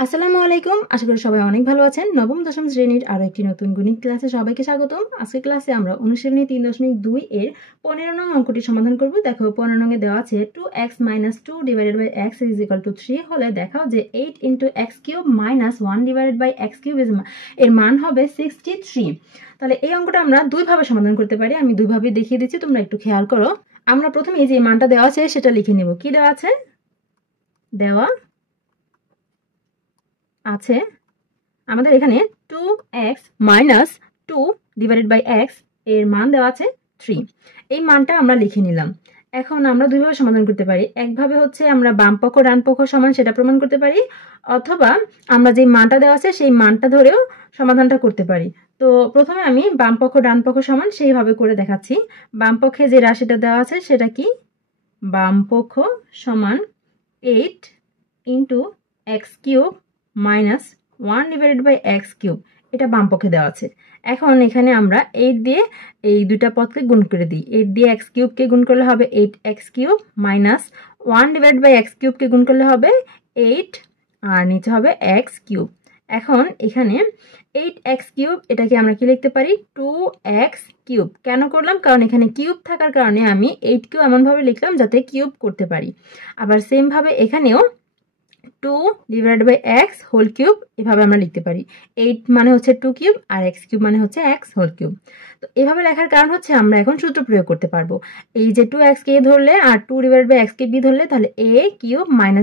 আসসালামু আলাইকুম। আশা করি সবাই অনেক ভালো আছেন। নবম দশম শ্রেণীর আরো একটি নতুন গণিত ক্লাসে সবাইকে স্বাগতম। আজকের ক্লাসে আমরা অনুশীলনী 3.2 এর 15 নং অঙ্কটি সমাধান করব। দেখো 15 নং এ দেওয়া আছে 2x - 2 / x = 3 হলে দেখাও যে 8 × x³ - 1 / x³ এর মান হবে 63। তাহলে এই অঙ্কটা আমরা দুই ভাবে সমাধান করতে পারি। আমি দুই ভাবে দেখিয়ে দিচ্ছি, তোমরা একটু খেয়াল করো। আমরা প্রথমে যে মানটা দেওয়া আছে সেটা লিখে নেব। কি দেওয়া আছে? দেওয়া আছে আমাদের এখানে 2x - 2 / x এর মান দেওয়া আছে 3। এই মানটা আমরা লিখে নিলাম। এখন আমরা দুইভাবে সমাধান করতে পারি। একভাবে হচ্ছে আমরা বাম পক্ষ ডান পক্ষ সমান সেটা প্রমাণ করতে পারি, অথবা আমরা যে মানটা দেওয়া আছে সেই মানটা ধরেও সমাধানটা করতে পারি। তো প্রথমে আমি বাম পক্ষ ডান পক্ষ সমান সেইভাবে করে দেখাচ্ছি। বাম পক্ষে যে রাশিটা দেওয়া আছে সেটা কি? বাম পক্ষ সমান 8 × x³ - 1 / x³। এটা বাম পক্ষে দেওয়া আছে। এখন এখানে আমরা 8 দিয়ে এই দুইটা পদকে গুণ করে দিই। 8 দিয়ে x³ কে গুণ করলে হবে 8x³ - 1 / x³ কে গুণ করলে হবে 8 আর নিচে হবে x³। এখন এখানে 8x³ এটাকে আমরা কি লিখতে পারি? 2x³ কেন করলাম? কারণ এখানে কিউব থাকার কারণে আমি 8 কেও এমনভাবে লিখলাম যাতে কিউব করতে পারি। আবার সেম ভাবে এখানেও 2 / x³ এভাবে আমরা লিখতে পারি। 8 মানে হচ্ছে 2³ আর x³ মানে হচ্ছে x³। তো এভাবে লেখার কারণ হচ্ছে আমরা এখন সূত্র প্রয়োগ করতে পারবো। এই যে 2x কে ধরলে আর 2 / x কে b ধরলে তাহলে a³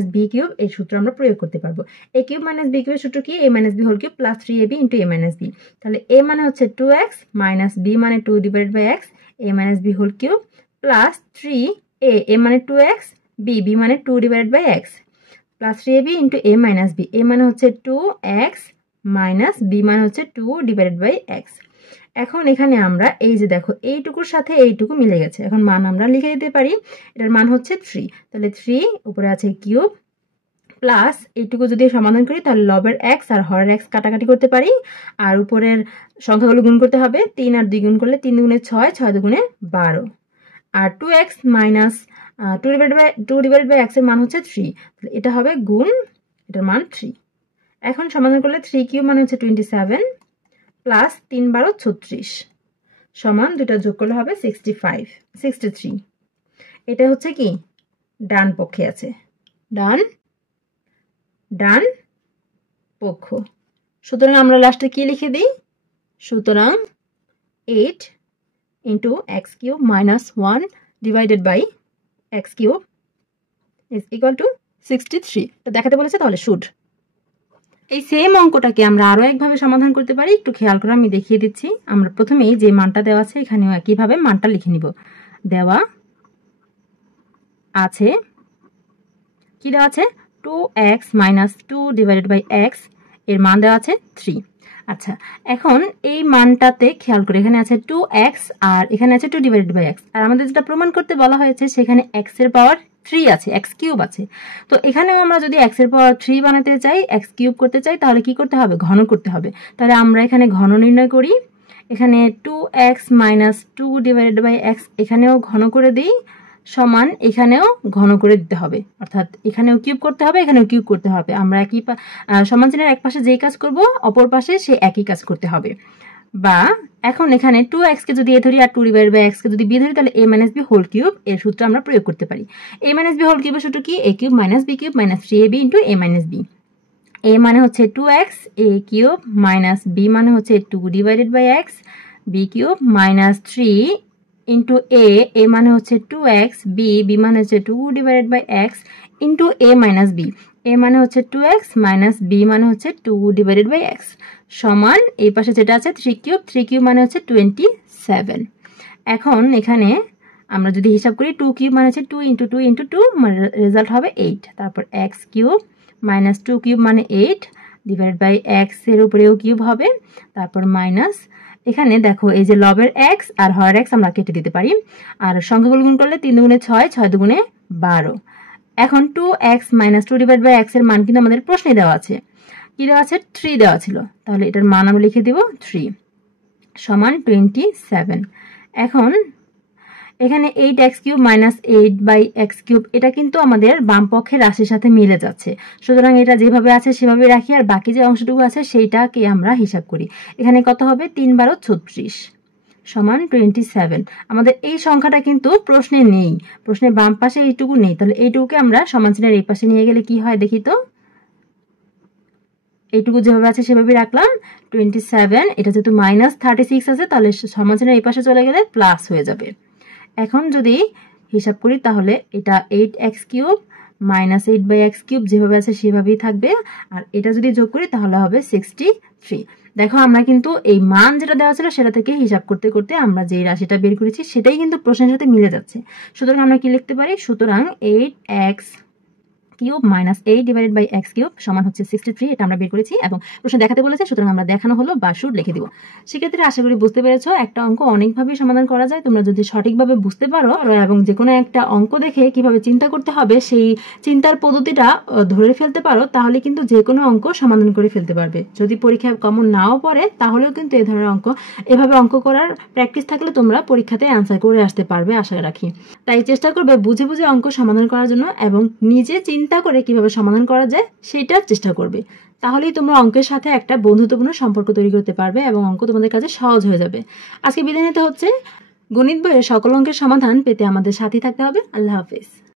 - b³ এই সূত্র আমরা প্রয়োগ করতে পারবো। a³ - b³ এর সূত্র কি? a - b³ + 3ab × a - b। তাহলে a মানে হচ্ছে 2x - b মানে 2 / x a - b³ plus 3a a মানে 2x b মানে 2 / x plus 3ab × a - b। a মানে হচ্ছে 2x মাইনাস b মানে হচ্ছে 2 / x। এখন এখানে আমরা এই যে দেখো এইটুকুর সাথে এইটুকু মিলে গেছে। এখন মান আমরা লিখে দিতে পারি। এটার মান হচ্ছে 3। তাহলে 3 উপরে আছে কিউব প্লাস এইটুকু যদি সমাধান করি তাহলে লবের x আর হরের x কাটাকাটি করতে পারি, আর উপরের সংখ্যাগুলো গুণ করতে হবে। 3 আর 2 গুণ করলে 3 দুগুণে 6, 6 দুগুণে 12 আর 2x মাইনাস 2 / x এর মান হচ্ছে 3। তাহলে এটা হবে গুণ এটার মান 3। এখন সমাধান করলে 3³ মানে হচ্ছে 27 প্লাস 3 × 12 36 সমান দুটা যোগ করলে হবে 63। এটা হচ্ছে কি ডান পক্ষে আছে, ডান পক্ষ। সুতরাং আমরা লাস্টে কি লিখে দিই? সুতরাং 8 × x³ - 1 / x³ is equal to 63। তো দেখাতে বলেছে, তাহলে শুড। এই সেম অঙ্কটাকে আমরা আরো একভাবে সমাধান করতে পারি। একটু খেয়াল করে আমি দেখিয়ে দিচ্ছি। আমরা প্রথমেই যে মানটা দেওয়া আছে এখানেও একইভাবে মানটা লিখে নিব। দেওয়া আছে, কি দেওয়া আছে? 2x - 2 / x এর মান দেওয়া আছে 3। আচ্ছা, এখন এই মানটাতে খেয়াল করে এখানে আছে 2x আর এখানে আছে 2 / x, আর আমাদের যেটা প্রমাণ করতে বলা হয়েছে সেখানে x এর পাওয়ার 3 আছে, x³ আছে। তো এখানেও আমরা যদি x এর পাওয়ার 3 বানাতে চাই, x³ করতে চাই, তাহলে কি করতে হবে? ঘন করতে হবে। তাহলে আমরা এখানে ঘন নির্ণয় করি। এখানে 2x - 2 / x এখানেও ঘন করে দিই, সমান এখানেও ঘন করে দিতে হবে, অর্থাৎ এখানেও কিউব করতে হবে, এখানেও কিউব করতে হবে। আমরা একই সমান চিহ্নের এক পাশে যেই কাজ করব অপর পাশে সে একই কাজ করতে হবে। বা এখন এখানে 2x কে যদি a ধরি আর 2 / x কে যদি b ধরি তাহলে a - b³ এর সূত্র আমরা প্রয়োগ করতে পারি। a - b³ এর সূত্র কি? a³ - b³ - 3ab × a - b। a মানে হচ্ছে 2x, a³ মাইনাস b মানে হচ্ছে 2 / x, b³ মাইনাস 3 × a মানে হচ্ছে 2x, b মানে হচ্ছে 2 / x × a - b। a মানে হচ্ছে 2x মাইনাস b মানে হচ্ছে 2 / x সমান এই পাশে যেটা আছে 3³ মানে হচ্ছে 27। এখন এখানে আমরা যদি হিসাব করি 2³ মানে হচ্ছে 2 × 2 × 2 রেজাল্ট হবে 8। তারপর x³ মাইনাস 2³ মানে 8 / x এর উপরেও কিউব হবে, তারপর মাইনাস এখানে দেখো এই যে লবের x আর হরের x আমরা কেটে দিতে পারি, আর সংখ্যাগুলো গুণ করলে 3 দুগুণে 6, 6 দুগুণে 12। এখন 2x - 2 / x এর মান কিন্তু আমাদের প্রশ্নে দেওয়া আছে। কি দেওয়া আছে? 3 দেওয়া ছিল। তাহলে এটার মান আমরা লিখে দিব 3 সমান 27। এখন এখানে 8x³ মাইনাস 8/x³ এটা কিন্তু আমাদের বাম পক্ষের রাশির সাথে মিলে যাচ্ছে, সুতরাং এটা যেভাবে আছে সেভাবে রাখি, আর বাকি যে অংশটুকু আছে সেইটাকে আমরা হিসাব করি। এখানে কত হবে, 3 × 12 = 36 সমান 27। আমাদের এই সংখ্যাটা কিন্তু প্রশ্নে নেই, প্রশ্নের বাম পাশে এইটুকু নেই, তাহলে এইটুকুকে আমরা সমান চিহ্নের এই পাশে নিয়ে গেলে কি হয় দেখি তো। এইটুকু যেভাবে আছে সেভাবে রাখলাম, 27, এটা যেহেতু -36 আছে তাহলে সমান চিহ্নের এই পাশে চলে গেলে প্লাস হয়ে যাবে। এখন যদি হিসাব করি তাহলে এটা 8x³ মাইনাস 8/x³ যেভাবে আছে সেভাবেই থাকবে, আর এটা যদি যোগ করি তাহলে হবে 63। দেখো আমরা কিন্তু এই মান যেটা দেওয়া ছিল সেটা থেকে হিসাব করতে করতে আমরা যে রাশিটা বের করেছি সেটাই কিন্তু প্রশ্নের সাথে মিলে যাচ্ছে। সুতরাং আমরা কি লিখতে পারি, সুতরাং 8x³ মাইনাস 8/x³ সমান হচ্ছে 63, এটা আমরা বের করেছি এবং প্রশ্ন দেখাতে বলেছে, সুতরাং আমরা দেখানো হলো বা শুড লিখে দিব। সেক্ষেত্রে আশা করি বুঝতে পেরেছো একটা অঙ্ক অনেকভাবে সমাধান করা যায়। তোমরা যদি সঠিকভাবে বুঝতে পারো এবং যে কোনো একটা অঙ্ক দেখে কিভাবে চিন্তা করতে হবে সেই চিন্তার পদ্ধতিটা ধরে ফেলতে পারো, তাহলে কিন্তু যে কোনো অঙ্ক সমাধান করে ফেলতে পারবে। যদি পরীক্ষায় কমন নাও পড়ে তাহলেও কিন্তু এই ধরনের অঙ্ক, এভাবে অঙ্ক করার প্র্যাকটিস থাকলে তোমরা পরীক্ষাতে অ্যান্সার করে আসতে পারবে আশা রাখি। তাই চেষ্টা করবে বুঝে বুঝে অঙ্ক সমাধান করার জন্য এবং নিজে চিন্তা করে কিভাবে সমাধান করা যায় সেটার চেষ্টা করবে। তাহলেই তোমরা অঙ্কের সাথে একটা বন্ধুত্বপূর্ণ সম্পর্ক তৈরি করতে পারবে এবং অঙ্ক তোমাদের কাছে সহজ হয়ে যাবে। আজকে বিদায় নিতে হচ্ছে। গণিত বইয়ের সকল অঙ্কের সমাধান পেতে আমাদের সাথে থাকতে হবে। আল্লাহ হাফেজ।